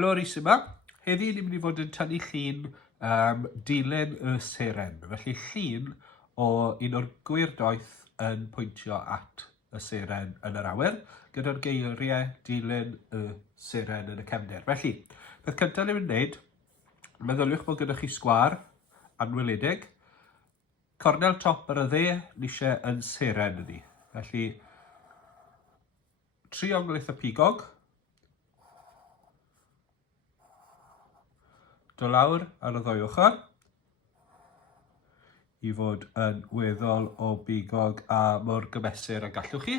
Helo Rhys yma. Heddi ni'n mynd i fod yn tynnu llun Dilyn y Seren. Felly llun o un o'r gwirdoeth yn pwyntio at y seren yn yr awyr, gyda'r geiriau Dilyn y Seren yn y cefndir. Felly, beth cyntaf ni'n mynd i wneud, meddyliwch bod gyda chi sgwar anweledig, cornel top ar y dde, ni eisiau yn seren ydi. Felly, trionglaeth y pigog, do lawr ar y ddwy ochr, i fod yn weddol o bigog a mor gymesur a gallwch chi.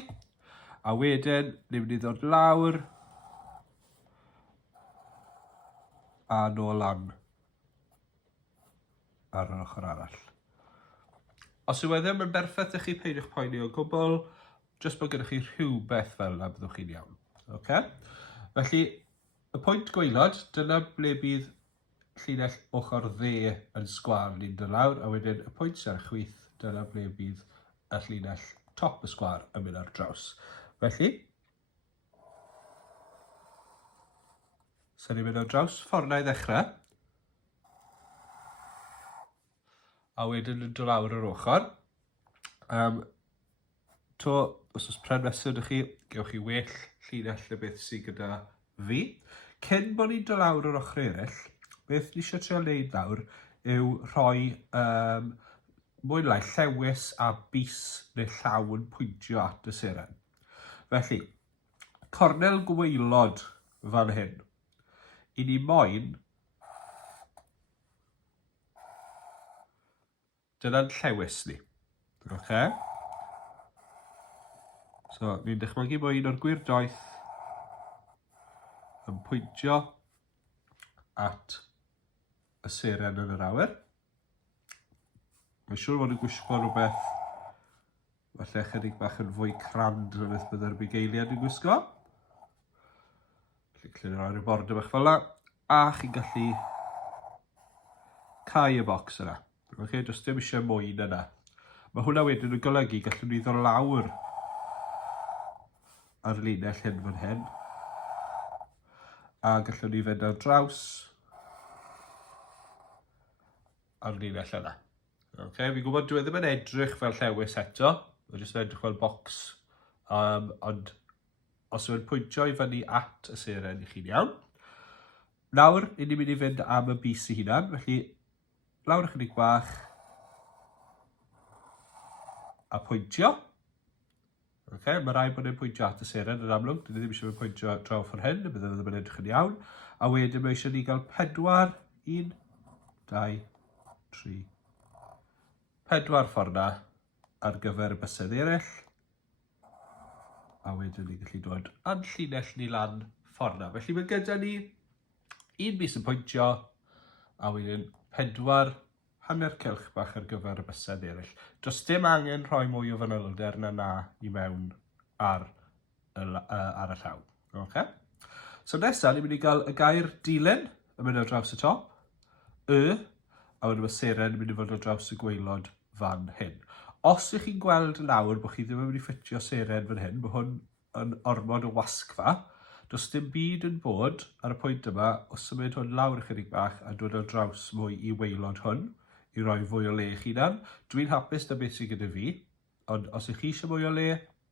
A wedyn, ni'n mynd i ddod lawr a nôl lan ar yr ochr arall. Os yw ddim yn berffaith i chi peidiwch poeni o gwbl, jyst bod gyda chi rhywbeth fel yna byddwch chi'n iawn. Okay? Felly, y pwynt gwaelod, dyna ble bydd llinell ochr dde yn sgwar ni'n dod lawr, a wedyn y pwynt sy'n ar y chwith, dyna ble bydd y llinell top y sgwar yn mynd ar draws. Felly, so ni'n mynd ar draws ffordd i ddechrau, a wedyn yn dod lawr yr ochr. Os oes pren mesur ydych chi, gewch chi well llinell y beth sydd gyda fi. Cyn bod ni'n dod lawr yr ochr eraill, beth ni eisiau trio wneud nawr yw rhoi mwy lai llewis a bus neu llawn pwyntio at y seren. Felly, cornel gwaelod fan hyn. I ni moyn, dyna'n llewis ni. Okay? So, ni'n dychmygu bod un o'r gwirdoeth yn pwyntio at y seren yn yr awyr. Mae'n siŵr fod yn gwisgo rhywbeth falle chydig bach yn fwy crand na beth byddai'r bugeiliad yn gwisgo. Felly rhoi'r border bach fel yna, a chi'n gallu cau y bocs yna. Okay, does dim eisiau mwy na yna. Mae hwnna wedyn yn golygu gallwn ni ddod lawr ar linell hyn fan hyn, a gallwn ni fynd ar draws ar linell yna. Okay, fi'n gwybod dwi ddim yn edrych fel llewis eto, dwi'n jyst yn edrych fel bocs, ond os yw'n pwyntio i fyny at y seren i chi'n iawn. Nawr, ni'n mynd i fynd am y bus i hunan, felly lawr ychydig bach a pwyntio. Okay, mae rai bod ni'n pwyntio at y seren yn amlwg, dyn ni ddim eisiau pwyntio draw ffordd hyn, byddai ddim yn edrych yn iawn. A wedyn mae eisiau ni gael 4, 1, 2, 3, 4 ffordd na ar gyfer y bysedd eraill. A wedyn ni'n gallu dod a'n llinell ni lan ffordd na. Felly mae gyda ni un bus yn pwyntio, a wedyn 4 hanner cylch bach ar gyfer y bysedd eraill. Does dim angen rhoi mwy o fanylder na i mewn ar y llaw. Okay? So nesaf, ni'n mynd i gael y gair dilyn yn mynd ar draws y top, a wedyn mae seren yn mynd i fod ar draws y gwaelod fan hyn. Os ych chi'n gweld nawr bod chi ddim yn mynd i ffitio seren fan hyn, bod hwn yn ormod o wasgfa, does dim byd yn bod ar y pwynt yma o symud hwn lawr ychydig bach a dod ar draws mwy i waelod hwn, i roi fwy o le i chi dan. Dwi'n hapus na beth sydd gyda fi, ond os ych chi eisiau mwy o le,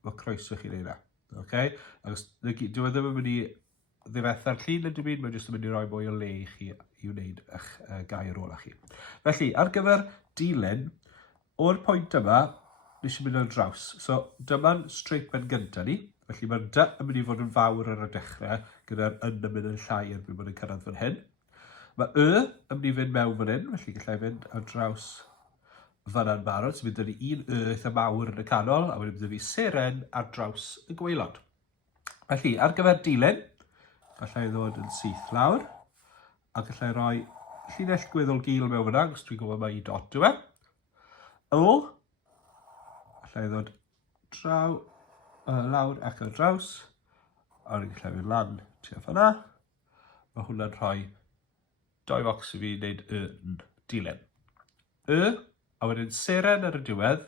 mae croeso chi neud na. Okay? Dwi'n ddim yn mynd i ddifetha'r llun yn dim byd, mae'n jyst yn mynd i roi mwy o le i chi i wneud eich gair ola chi. Felly, ar gyfer dilyn, o'r pwynt yma, nes i mynd ar draws. So, dyma'n straightpen gyntaf ni. Felly, mae'r dy yn mynd i fod yn fawr ar y dechrau, gyda'r yn mynd yn llai yn mynd yn cyrraedd fan hyn. Mae yn mynd i fynd mewn fan hyn, felly gallai fynd ar draws fanna'n barod. So, mynd i un eitha mawr yn y canol, a wedyn mynd i seren ar draws y gwaelod. Felly, ar gyfer dilyn, gallai ddod yn syth lawr, a gallai rhoi llinell gweddol gul mewn fyna, os dwi'n gwybod mae i dot yw e. Gallai ddod lawr ac ar draws, a ni'n gallai fynd lan tua fanna. Mae hwnna'n rhoi 2 bocs i fi wneud yn dilyn. A wedyn seren ar y diwedd.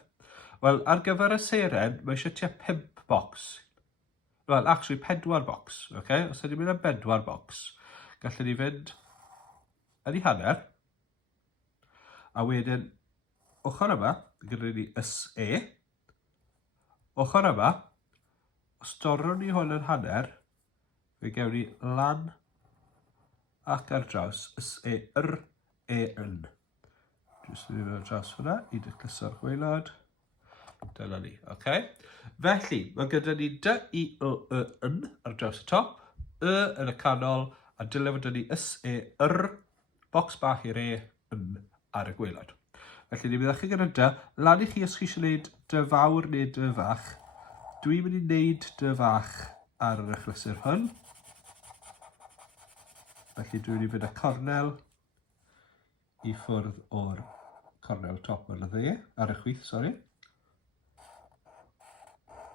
Wel, ar gyfer y seren, mae eisiau tua 5 bocs. Wel, actually 4 bocs, okay? Os ydym mynd am 4 bocs, gallwn ni fynd yn ei hanner. A wedyn, ochr yma, gyda ni ys-e. Ochr yma, os dorron ni hwn yn hanner, fe gewn ni lan ac ar draws ys-e-r-e-yn. Jyst yn mynd ar draws hwnna i decluso'r gwaelod. Dyna ni, oce? Felly, mae gyda ni dy-i-l-y-yn ar draws y top, y yn y canol, a dylai fod ni ys-e-r, bocs bach i'r e-yn ar y gwaelod. Felly, ni byddwch chi gyda dy, lan i chi os chi eisiau gwneud dy fawr neu dy fach. Dwi'n mynd i wneud dy fach ar yr achlysur hwn. Felly, dwi'n mynd i fynd â cornel i ffwrdd o'r cornel top ar y dde, ar y chwith, sori.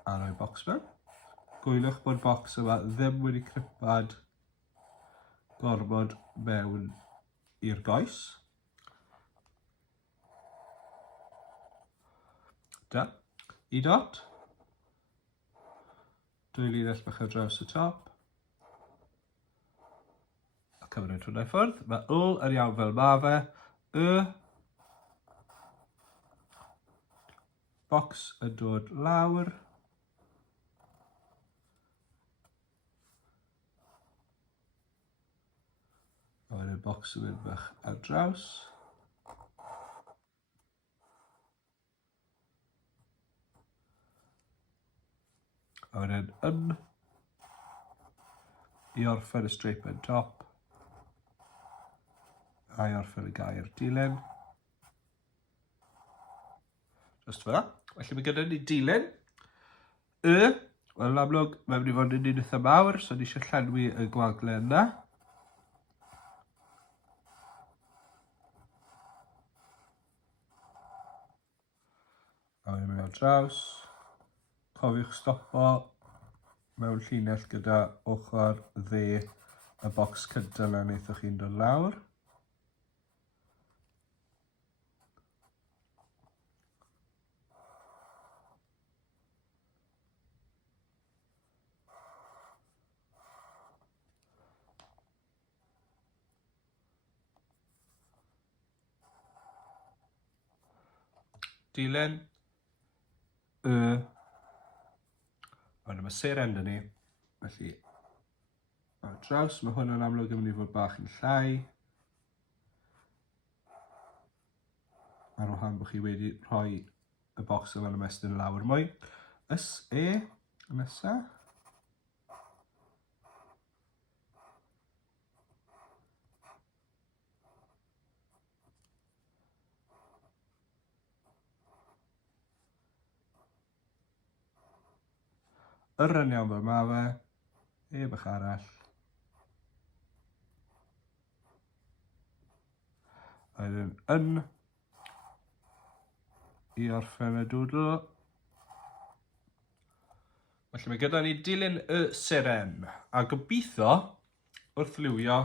A rhoi bocs mewn. Gwylwch bod bocs yma ddim wedi cripad gormod mewn i'r goes. Da. I dot. Dwy linell bach ar draws y top. A cymryd hwnna i ffwrdd. Mae l yn iawn fel ma fe. Bocs yn dod lawr. A wedyn bocs yn mynd bach ar draws. A wedyn i orffen y streip yn top. A i orffen y gair dilyn. Just fel that. Felly mae gyda ni dilyn. Wel amlwg, mae'n mynd i fod yn un eitha mawr, so ni eisiau llenwi y gwagle yna. A wedyn mynd ar draws. Cofiwch stopo mewn llinell gyda ochr dde y bocs cyntaf na wnaethoch chi'n dod lawr. Dilyn. Ond mae Seren dyn ni, felly ar draws, mae hwn yn amlwg yn mynd i fod bach yn llai. Ar wahân bod chi wedi rhoi y bocs yma'n ymestyn lawr mwy. Ys-e, nesa. Yr yn iawn fel ma fe, e bach arall. A wedyn yn i orffen y dŵdl. Felly mae gyda ni Dilyn y Seren. A gobeithio, wrth liwio,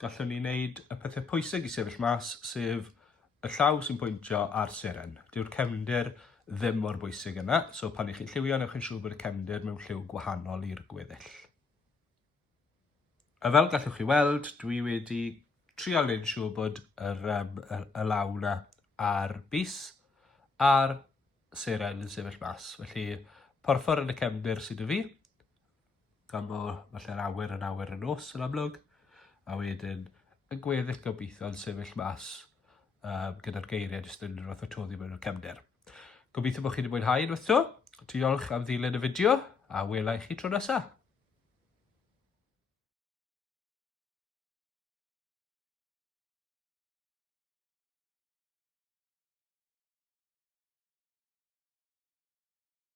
gallwn ni wneud y pethau pwysig i sefyll mas, sef y llaw sy'n pwyntio ar Seren. Dyw'r cefndir ddim mor bwysig yna, so pan i chi lliwio, newch chi'n siŵr bod y cefndir mewn lliw gwahanol i'r gweddill. A fel gallwch chi weld, dwi wedi trio wneud siŵr bod y law na a'r bys a'r Seren yn sefyll mas. Felly, porffor yn y cefndir sydd y fi, gan bod falle'r awyr yn nos yn amlwg, a wedyn y gweddill gobeithio yn sefyll mas gyda'r geiriau jyst yn rhywbeth o toddi mewn y cefndir. Gobeithio bod chi wedi mwynhau unwaith to. Diolch am ddilyn y fideo, a welai chi tro nesaf.